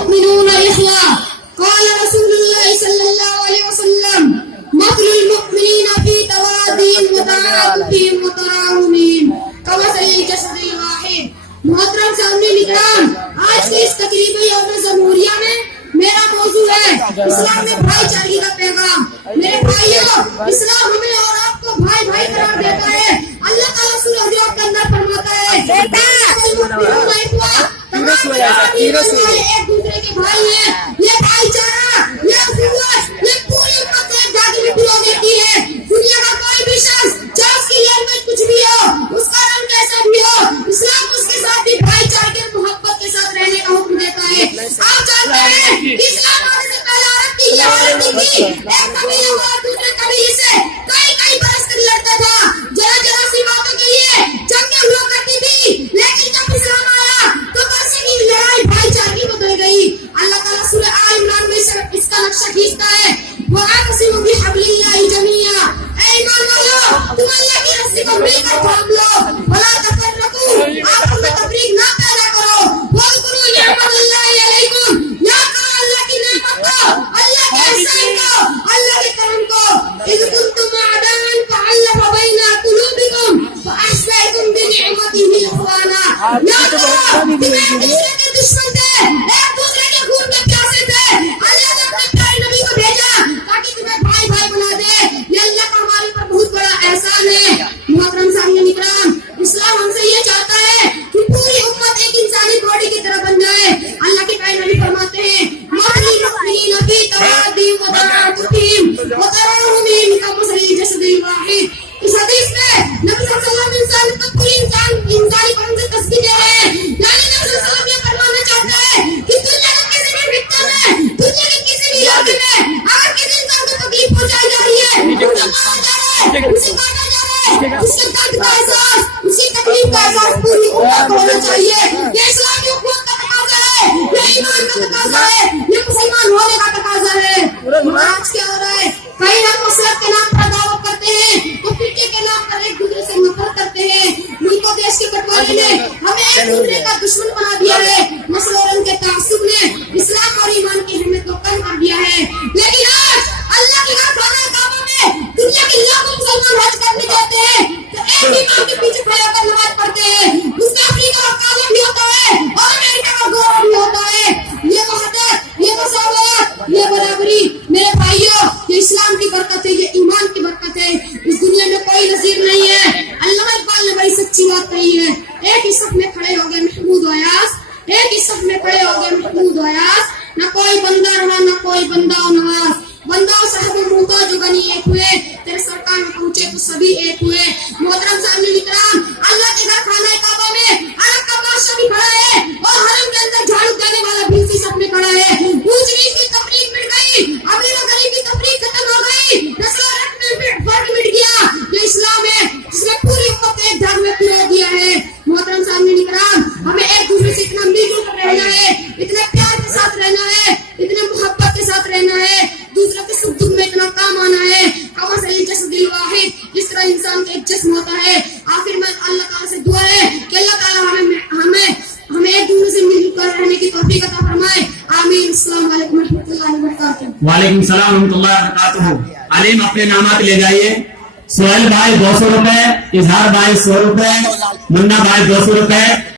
المؤمنون إخوة قال رسول الله صلى الله عليه وسلم مثل المؤمنين في توادهم وتعاطفهم وتراحمهم كمثل الجسد الواحد. محترم سامعین اکرام، آج کی اس تقریبی یوم جمہوریہ میں میرا موضوع ہے اسلام میں بھائی چارگی کا پیغام. میرے بھائیوں، اسلام ہمیں اور آپ کو بھائی بھائی قرار دیتا ہے. اللہ تعالیٰ سورہ حجرات کے اندر فرماتا ہے ایک دوسرے کے بھائی ہیں. یہ بھائی چارہ، یہ اخوت، یہ پوری امت کو ایک دھاگے میں پرو دیتی ہے. دنیا کا کوئی بھی شخص چاہے اس کی لینگویج کچھ بھی ہو، اس کا رنگ کیسا بھی ہو، اسلام اس کے ساتھ بھی بھائی چارے کے محبت کے ساتھ رہنے کا حکم دیتا ہے. آپ جانتے ہیں کہ اسلام آنے سے پہلے عورت کی یہ عورت تھی، ایک قبیلے والا دوسرے قبیلے سے کئی برس تک لڑتا تھا. ذرا سی باتوں کے لیے جنگیں ہوا کرتی تھی، لیکن جب اسلام آیا تو برسے کی لڑائی بھائی چارگی بدل گئی. اللہ تعالیٰ سورہ آل عمران میں سے اس کا نقشہ کھینچتا ہے وَاعْتَصِمُوا بِحَبْلِ اللَّهِ جَمِيعًا. اے ایمان والو، تم اللہ کی رسی کو مل کر تھام لو. وَلَا تَفَرَّقُوا، آپس میں تفریق نہ پیدا کرو. وَاذْكُرُوا نِعْمَتَ اللَّهِ عَلَيْكُمْ، یاد کرو اللہ کی نعمت کو، اللہ کے احسان کو، اللہ کے کرم کو. اِذْ كُنتُمْ أَعْدَاءً فَأَلَّفَ بَيْنَ قُلُوبِكُمْ فَأَصْبَحْتُمْ بِنِعْمَتِهِ إِخْوَانًا. یاد کرو تم ایک دوسرے کے دشمن تھے، ایک دوسرے کے خون کے پیاسے تھے. اللہ نے اپنے پیارے نبی کو بھیجا تاکہ تمہیں بھائی بھائی بنا دے. یہ اللہ کا ہمارے پر بہت بڑا احسان ہے. محترم سامعین اکرام، اسلام ہم سے یہ چاہتا ہے کہ پوری امت ایک انسانی باڈی کی طرح بن جائے. اللہ کے پیارے نبی فرماتے ہیں مثل المؤمنین فی توادهم وتعاطفهم وتراحمهم كمثل الجسد الواحد. اس حدیث میں نبی صلی اللہ علیہ وسلم انسان کو پوری انسانی پن سے تصویر دے رہے ہیں. یعنی نبی صلی اللہ علیہ وسلم یہ فرمانا چاہتا ہے کہ دنیا کے کسی بھی خطے میں، دنیا کے کسی بھی علاقے میں اگر کسی انسان کو تکلیف پہنچائی جا رہی ہے، اسے مارا جا رہا ہے، اسے کاٹا جا رہا ہے، اس کے درد کا احساس، اس کی تکلیف کا احساس پوری امت کو ہونا چاہیے. یہ اسلامی حکومت کا تقاضا ہے، یہ ایمان کا تقاضا ہے، یہ مسلمان ہونے کا تقاضا ہے. آج کیا ہو رہا ہے؟ کئی ہم مسلک کے نام پر دعوت کرتے ہیں تو فرقے کے نام پر ایک دوسرے سے نفرت کرتے ہیں. ملک و دیش کے بٹوارے نے ہمیں ایک دوسرے کا دشمن بنا دیا ہے. نسل اور رنگ کے تعصب نے اسلام اور ایمان کی اہمیت کو کم کر دیا ہے. لیکن آج اللہ کے گھر خانہ کعبہ میں دنیا کے لاکھوں مسلمان حج کرنے جاتے ہیں تو ایک امام کے پیچھے کھڑے ہو کر نماز پڑھتے ہیں. اس کا افریقہ کا کعبہ بھی ہوتا ہے اور امریکہ کا گورو بھی ہوتا ہے. یہ وحدت، یہ مساوات، یہ برابری میرے بھائیوں، یہ اسلام کی برکت ہے، یہ ایمان کی برکت ہے. اس دنیا میں کوئی نظیر نہیں ہے. علامہ اقبال نے بڑی سچی بات کہی ہے. ایک ہی صف میں کھڑے ہو گئے محمود و ایاز، ایک ہی صف میں کھڑے ہو گئے محمود و ایاز. نہ کوئی بندہ رہا نہ کوئی بندہ و نواز. بندہ و صاحب محتاج جو غنی ایک ہوئے، تیرے سرکار میں پہنچے تو سبھی ایک ہوئے. محترم سامعین اکرام، اللہ کے گھر خانہ کعبہ میں عرب کا بادشاہ بھی کھڑا ہے اور حرم کے اندر جھاڑو دینے والا بھی اسی صف میں کھڑا ہے. اونچ نیچ کی تفریق مٹ گئی، امیر و غریب کی تفریق ختم ہو گئی، نسل و رنگ میں فرق مٹ گیا. یہ اسلام ہے جس نے پوری امت کو ایک دھاگ میں پرو دیا ہے. محترم سامعین اکرام، ہمیں ایک دوسرے سے اتنا مل جل کر رہنا ہے، اتنے پیار کے ساتھ رہنا ہے، اتنے محبت کے ساتھ رہنا ہے، دوسرے کے سکھ دکھ میں اتنا کام آنا ہے. کمثل الجسد الواحد، جس طرح انسان کا ایک جسم ہوتا ہے. آخر میں اللہ تعالیٰ سے دعا ہے کہ اللہ تعالیٰ ہمیں ایک دوسرے سے مل کر رہنے کی توفیق عطا فرمائے. آمین. السلام علیکم ورحمۃ اللہ وبرکاتہ. وعلیکم السلام ورحمۃ اللہ وبرکاتہ. علیم اپنے نامات لے جائیے. سہیل بھائی 200 روپے، اظہار بھائی 100 روپے، منا بھائی 200 روپے.